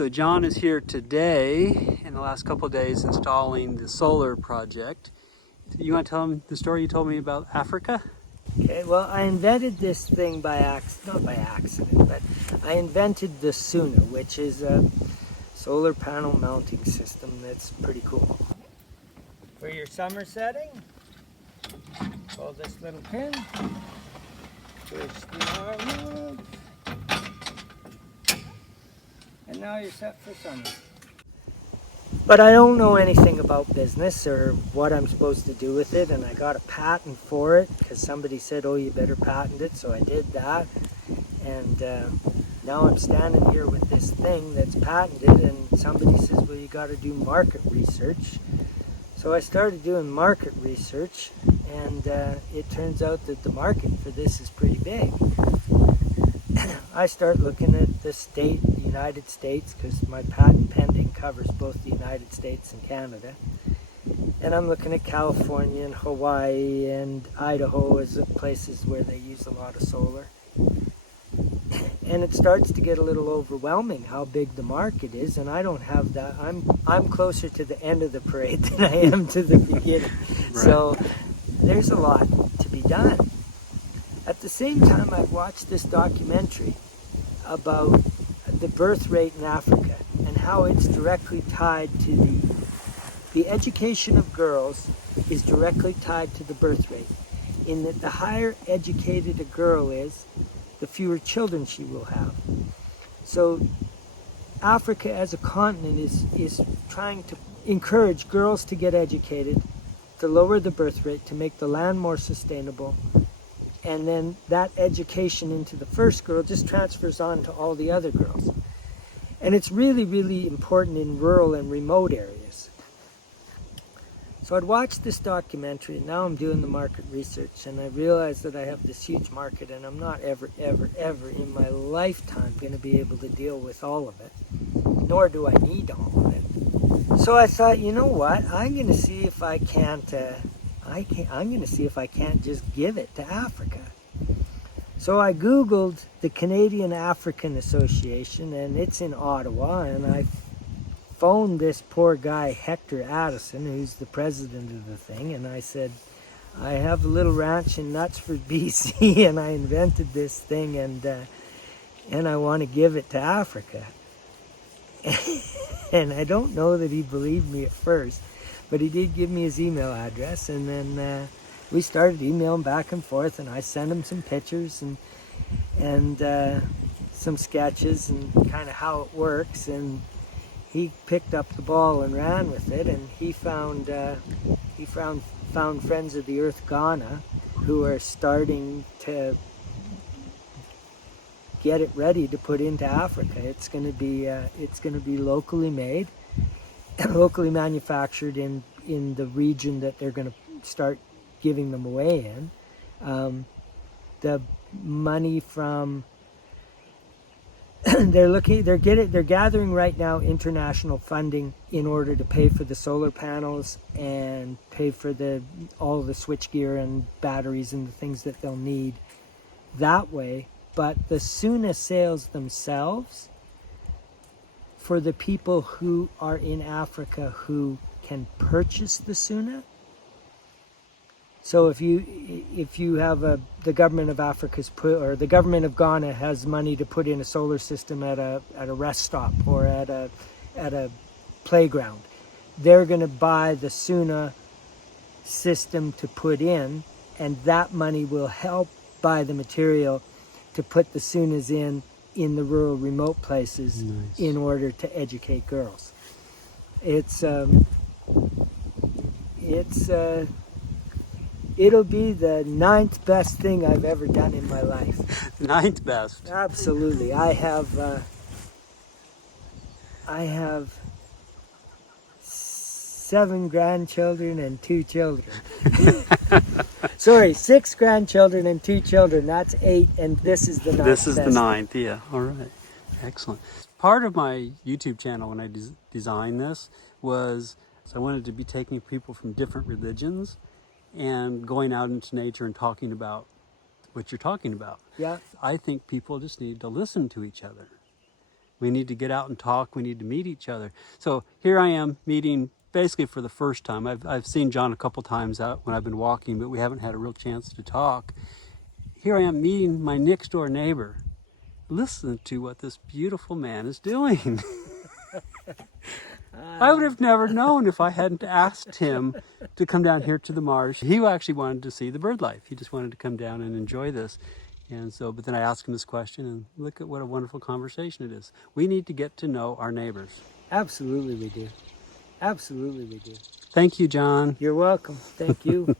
So John is here today, in the last couple of days, installing the solar project. You want to tell him the story you told me about Africa? Okay, well, I invented this thing not by accident, but I invented the Suna, which is a solar panel mounting system that's pretty cool. For your summer setting, pull this little pin, push the arm up, and now you're set for summer. But I don't know anything about business or what I'm supposed to do with it, and I got a patent for it because somebody said, oh, you better patent it, so I did that. And now I'm standing here with this thing that's patented, and somebody says, well, you got to do market research. So I started doing market research, and it turns out that the market for this is pretty big. I start looking at the United States, because my patent pending covers both the United States and Canada. And I'm looking at California and Hawaii and Idaho as places where they use a lot of solar. And it starts to get a little overwhelming how big the market is, and I don't have that. I'm closer to the end of the parade than I am to the beginning. Right. So there's a lot to be done. At the same time, I watched this documentary about the birth rate in Africa and how it's directly tied to the education of girls is directly tied to the birth rate, in that the higher educated a girl is, the fewer children she will have. So Africa as a continent is trying to encourage girls to get educated, to lower the birth rate, to make the land more sustainable, and then that education into the first girl just transfers on to all the other girls. And it's really, really important in rural and remote areas. So I'd watched this documentary, and now I'm doing the market research, and I realized that I have this huge market, and I'm not ever in my lifetime going to be able to deal with all of it, nor do I need all of it. So I thought, you know what, I'm going to see if I can't just give it to Africa. So I Googled the Canadian African Association, and it's in Ottawa, and I phoned this poor guy, Hector, who's the president of the thing, and I said, I have a little ranch in Knutsford, BC, and I invented this thing, and I want to give it to Africa. And I don't know that he believed me at first, but he did give me his email address, and then we started emailing back and forth, and I sent him some pictures and some sketches and kind of how it works, and he picked up the ball and ran with it, and he found Friends of the Earth Ghana, who are starting to get it ready to put into Africa. It's going to be locally made, locally manufactured in the region that they're going to start giving them away in. The money from they're gathering right now international funding in order to pay for the solar panels and pay for all the switchgear and batteries and the things that they'll need that way. But the Suna sales themselves, for the people who are in Africa who can purchase the Suna. So if you have the government of Africa's or the government of Ghana has money to put in a solar system at a rest stop or at a playground, they're going to buy the Suna system to put in, and that money will help buy the material to put the Sunas in the rural remote places. Nice. In order to educate girls. It'll be the 9th best thing I've ever done in my life. 9th best. Absolutely. I have 7 grandchildren and 2 children. Sorry, 6 grandchildren and 2 children. That's 8, and this is the 9th. This is the 9th, yeah. All right. Excellent. Part of my YouTube channel when I designed this was I wanted to be taking people from different religions and going out into nature and talking about what you're talking about. Yeah. I think people just need to listen to each other. We need to get out and talk. We need to meet each other. So here I am meeting basically for the first time. I've seen John a couple times out when I've been walking, but we haven't had a real chance to talk. Here I am meeting my next door neighbor. Listen to what this beautiful man is doing. I would have never known if I hadn't asked him to come down here to the marsh. He actually wanted to see the bird life. He just wanted to come down and enjoy this. And so, but then I asked him this question, and look at what a wonderful conversation it is. We need to get to know our neighbors. Absolutely we do. Absolutely we do. Thank you, John. You're welcome. Thank you.